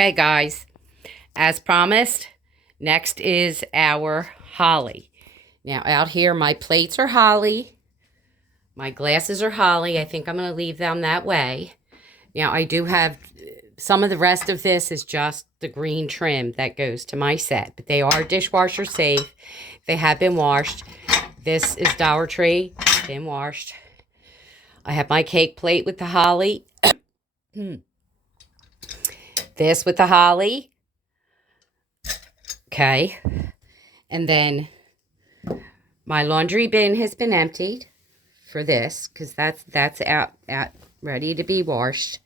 Okay, guys, as promised, next is our holly. Now, out here, my plates are holly. My glasses are holly. I think I'm going to leave them that way. Now, I do have some of the rest of this is just the green trim that goes to my set, but they are dishwasher safe. They have been washed. This is Dollar Tree, been washed. I have my cake plate with the holly. This with the holly. Okay. And then my laundry bin has been emptied for this because that's out ready to be washed.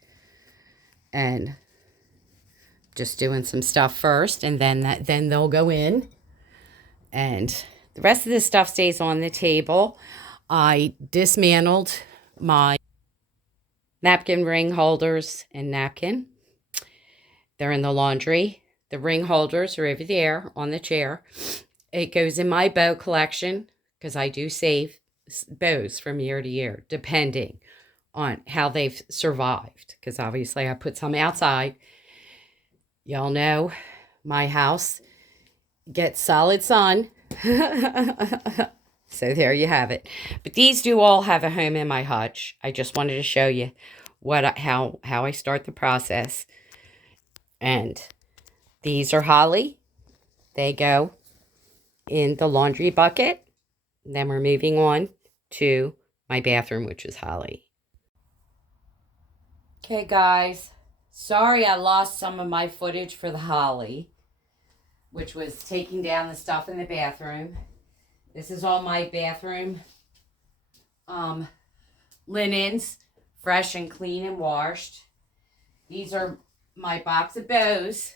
And just doing some stuff first, and then they'll go in. And the rest of this stuff stays on the table. I dismantled my napkin ring holders and napkin. They're in the laundry. The ring holders are over there on the chair. It goes in my bow collection because I do save bows from year to year, depending on how they've survived. Because obviously I put some outside. Y'all know my house gets solid sun. So there you have it. But these do all have a home in my hutch. I just wanted to show you how I start the process. And these are holly. They go in the laundry bucket. And then we're moving on to my bathroom, which is holly. Okay, guys. Sorry I lost some of my footage for the holly, which was taking down the stuff in the bathroom. This is all my bathroom linens, fresh and clean and washed. These are my box of bows,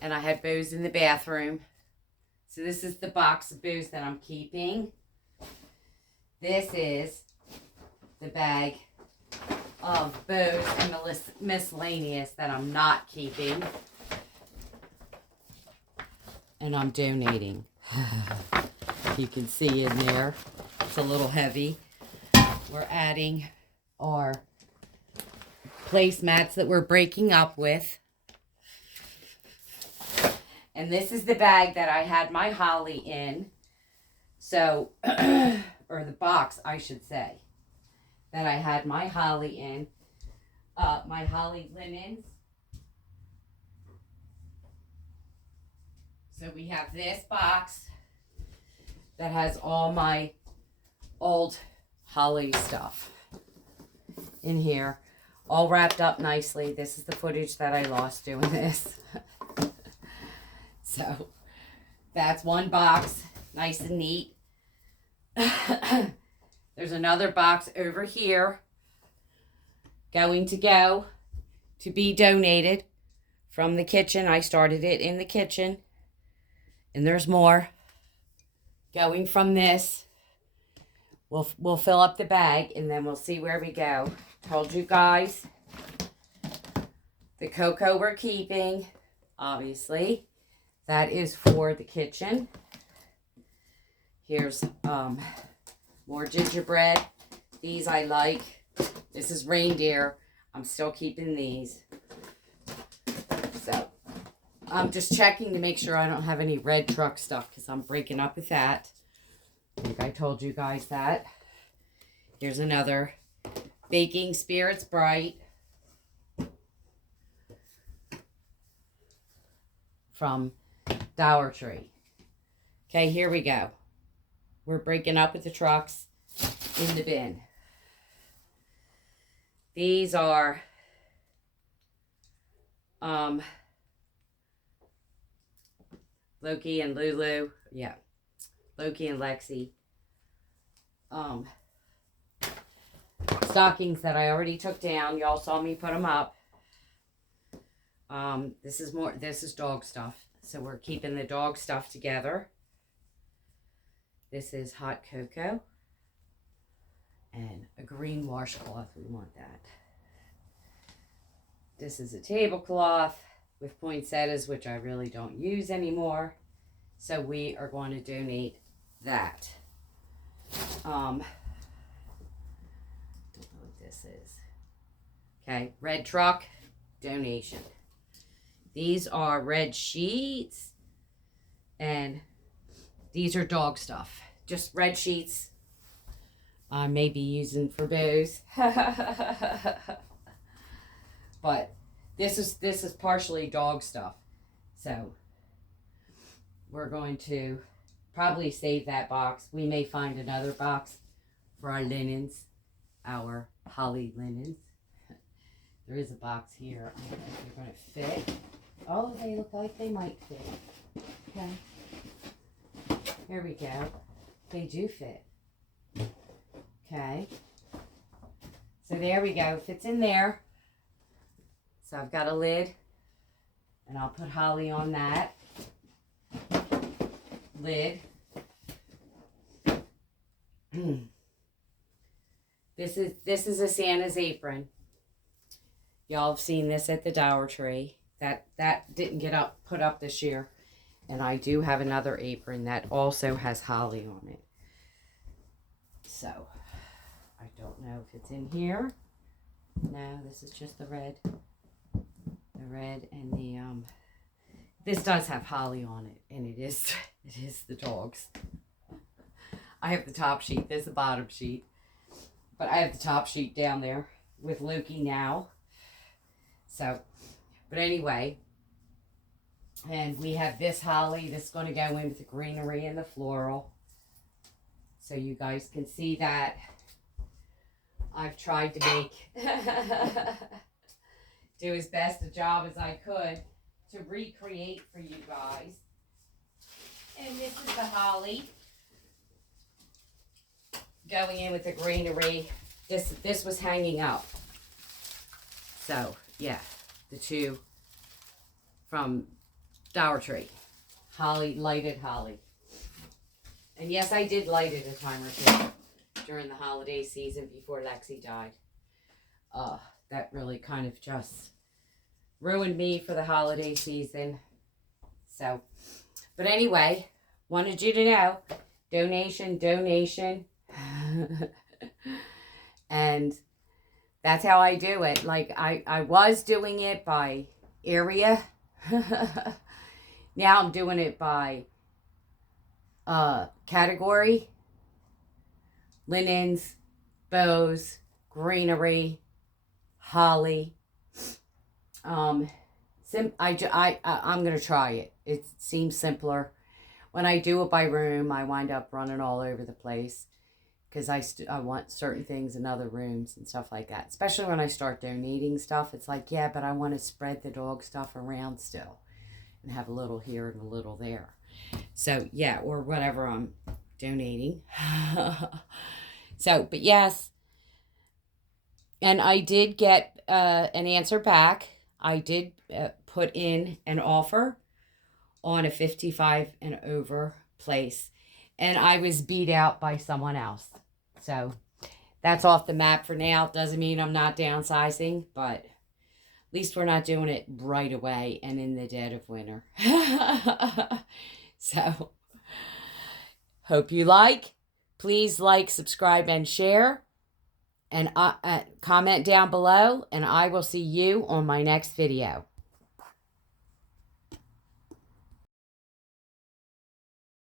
and I had bows in the bathroom. So this is the box of bows that I'm keeping. This is the bag of bows and miscellaneous that I'm not keeping. And I'm donating. You can see in there, it's a little heavy. We're adding our placemats that we're breaking up with. And this is the bag that I had my holly in. So, or the box, I should say, that I had my holly in. My holly linens. So we have this box that has all my old holly stuff in here, all wrapped up nicely. This is the footage that I lost doing this. So that's one box, nice and neat. There's another box over here going to go to be donated from the kitchen. I started it in the kitchen. And there's more going from this. We'll fill up the bag and then we'll see where we go. Told you guys, the cocoa we're keeping, obviously. That is for the kitchen. Here's more gingerbread. These I like. This is reindeer. I'm still keeping these. So I'm just checking to make sure I don't have any red truck stuff because I'm breaking up with that. I think I told you guys that. Here's another Baking Spirits Bright from Dollar Tree. Okay, here we go. We're breaking up with the trucks in the bin. These are Loki and Lulu. Yeah. Loki and Lexi. Stockings that I already took down. Y'all saw me put them up. This is dog stuff. So we're keeping the dog stuff together. This is hot cocoa. And a green washcloth. We want that. This is a tablecloth with poinsettias, which I really don't use anymore. So we are going to donate that. Don't know what this is. Okay, red truck donation. These are red sheets, and these are dog stuff. Just red sheets. I may be using for bows. But this is partially dog stuff. So we're going to probably save that box. We may find another box for our linens, our holly linens. There is a box here. I don't know if they're going to fit. Oh, they look like they might fit. Okay. Here we go. They do fit. Okay. So there we go. Fits in there. So I've got a lid. And I'll put holly on that lid. This is a Santa's apron. Y'all have seen this at the Dollar Tree. That didn't get put up this year. And I do have another apron that also has holly on it. So I don't know if it's in here. No, this is just the red. The red and the this does have holly on it, and it is the dogs. I have the top sheet. There's the bottom sheet. But I have the top sheet down there with Loki now. So, but anyway, and we have this holly that's going to go in with the greenery and the floral. So you guys can see that I've tried to make, do as best a job as I could to recreate for you guys. And this is the holly going in with the greenery. This was hanging up. So, yeah, the two from Dollar Tree. Holly, lighted holly. And yes, I did light it a time or two during the holiday season before Lexi died. That really kind of just ruined me for the holiday season. So, but anyway, wanted you to know, donation. And that's how I do it. Like I was doing it by area. Now I'm doing it by category. Linens, bows, greenery, holly. I'm gonna try it. It seems simpler. When I do it by room, I wind up running all over the place because I want certain things in other rooms and stuff like that. Especially when I start donating stuff, it's like, yeah, but I want to spread the dog stuff around still and have a little here and a little there. So yeah, or whatever I'm donating. So, but yes, and I did get an answer back. I did put in an offer on a 55 and over place, and I was beat out by someone else. So that's off the map for now. Doesn't mean I'm not downsizing, but at least we're not doing it right away and in the dead of winter. So hope you like. Please like, subscribe, and share. And comment down below, and I will see you on my next video.